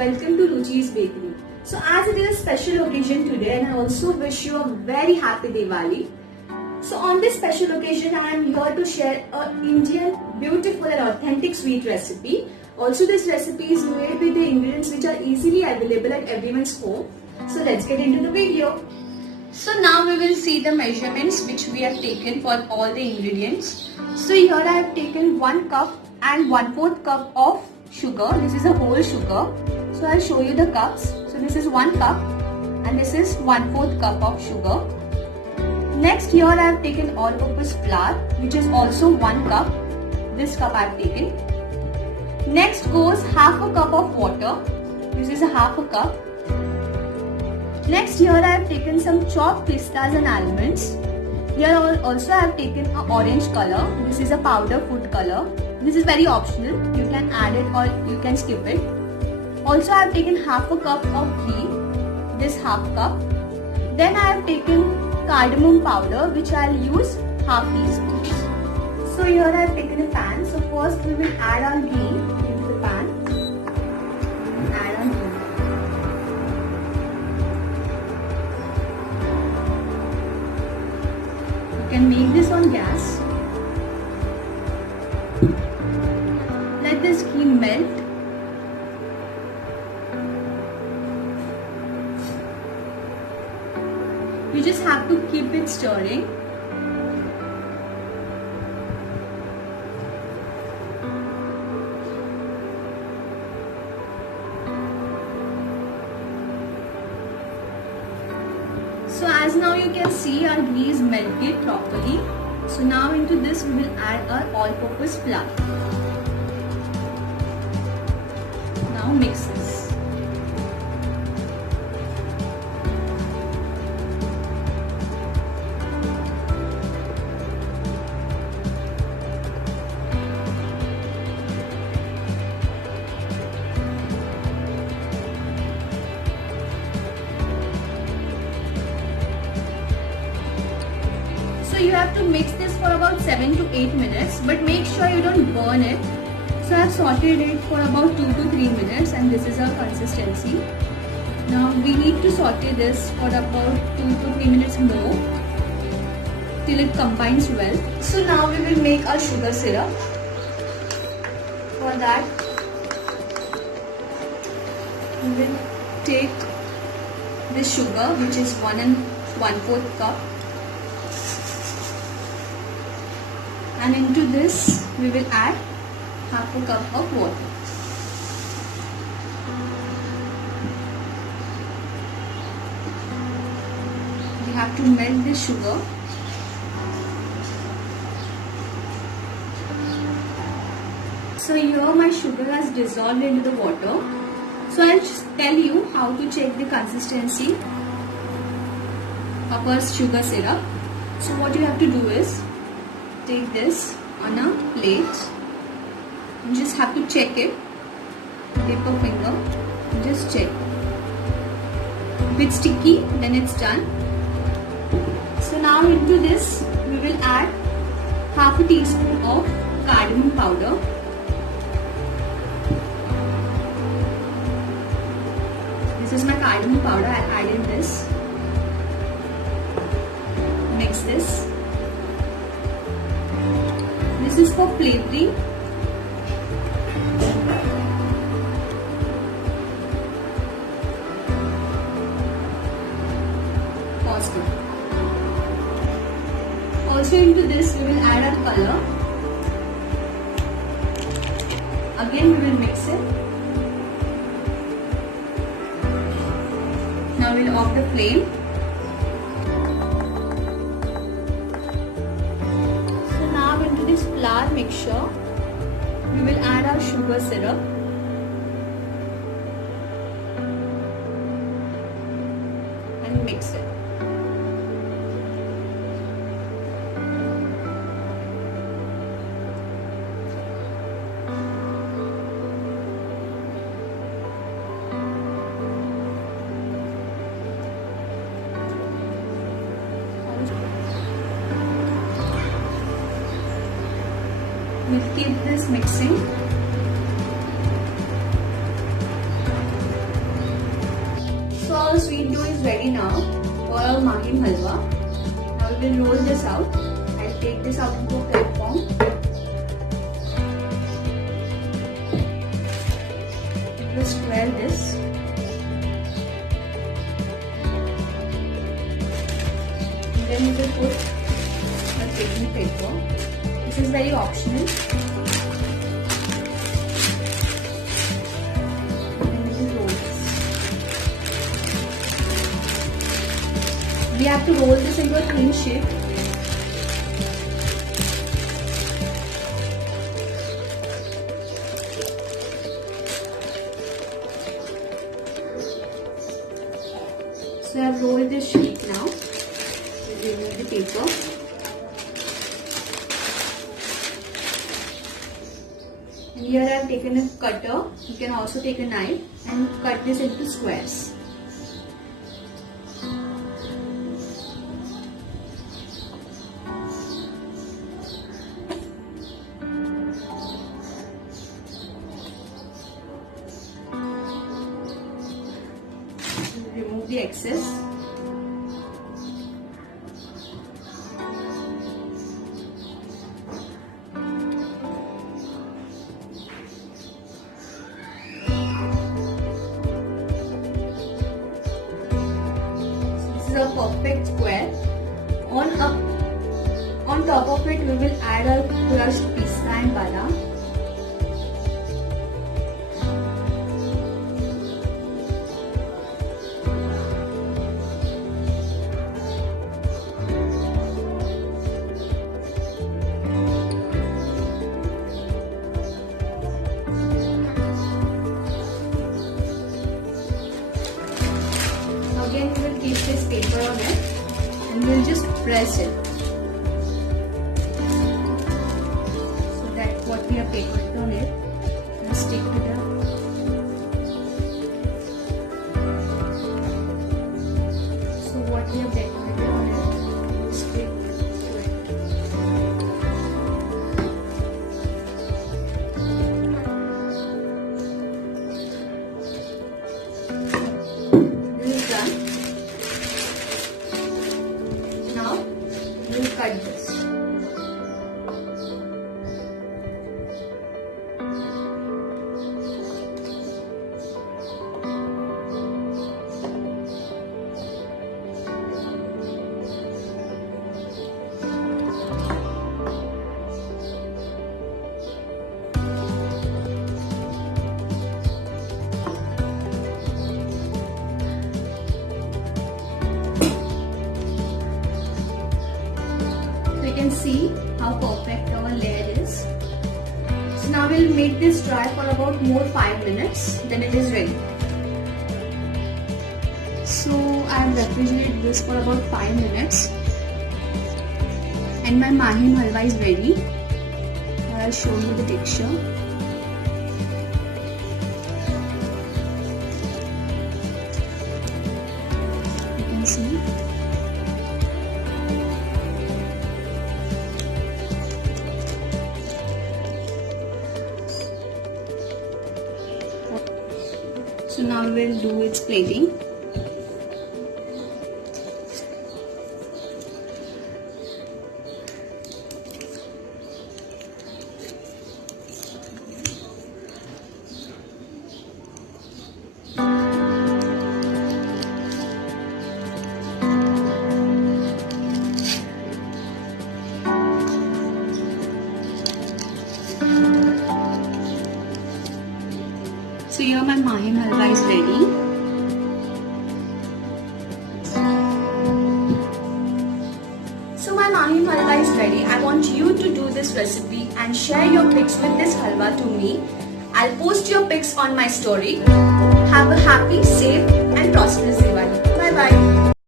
welcome to Ruchi's Bakery. So as it is a special occasion today and I also wish you a very happy Diwali. So on this special occasion I am here to share an Indian beautiful and authentic sweet recipe. Also this recipe is made with the ingredients which are easily available at everyone's home. So let's get into the video. So now we will see the measurements which we have taken for all the ingredients. So here I have taken 1 cup and 1/4 cup of sugar. This is a whole sugar. So I'll show you the cups. So this is 1 cup and this is 1/4 cup of sugar. Next here I have taken all-purpose flour which is also 1 cup. This cup I have taken. Next goes half a cup of water. This is a half a cup. Next here I have taken some chopped pistas and almonds. Here also I have taken an orange color. This is a powder food color. This is very optional. You can add it or you can skip it. Also I have taken half a cup of ghee. This half cup. Then I have taken cardamom powder which I will use half teaspoon. So here I have taken a pan. So first we will add our ghee into the pan. Add on ghee. You can make this on gas. Let this ghee melt. You just have to keep it stirring. So as now you can see our ghee is melted properly. So now into this we will add our all-purpose flour. Now mix this. So you have to mix this for about 7 to 8 minutes, but make sure you don't burn it. So I have sauteed it for about 2 to 3 minutes and this is our consistency. Now we need to saute this for about 2 to 3 minutes more till it combines well. So now we will make our sugar syrup. For that we will take this sugar which is 1 and 1/4 cup. And into this we will add half a cup of water. We have to melt this sugar. So here my sugar has dissolved into the water. So I'll just tell you how to check the consistency of our sugar syrup. So what you have to do is take this on a plate. You just have to check it. Dip a finger. Just check. If it's sticky, then it's done. So now into this, we will add half a teaspoon of cardamom powder. This is my cardamom powder. I added this. Mix this. This is for flavoring. Pause it. Also into this we will add our color. Again we will mix it. Now we will off the flame. This flour mixture, we will add our sugar syrup and mix it. We'll keep this mixing. our sweet dough is ready now for our Mahim Halwa. Now we will roll this out. I'll take this out into a platform. We will square this. And then we will put a baking paper. This is very optional. We have to roll this into a thin shape. So I have rolled this shape now. We'll remove the paper. And here I have taken a cutter. You can also take a knife and cut this into squares. Remove the excess. This is a perfect square. On top of it, we will add our crushed pista and badam. Again, we will keep this paper on it and we will just press it so that what we have papered on it will stick to the. So what we have decorated on it will stick to it. This is done. Now we will cut this. You can see how perfect our layer is. So now we'll make this dry for about more 5 minutes, then it is ready. So I have refrigerated this for about 5 minutes and my Mahim Halwa is ready. I'll show you the texture. You can see. So now we will do its plating. So here my Mahim Halwa is ready. So my Mahim Halwa is ready. I want you to do this recipe and share your pics with this halwa to me. I'll post your pics on my story. Have a happy, safe and prosperous Diwali. Bye bye.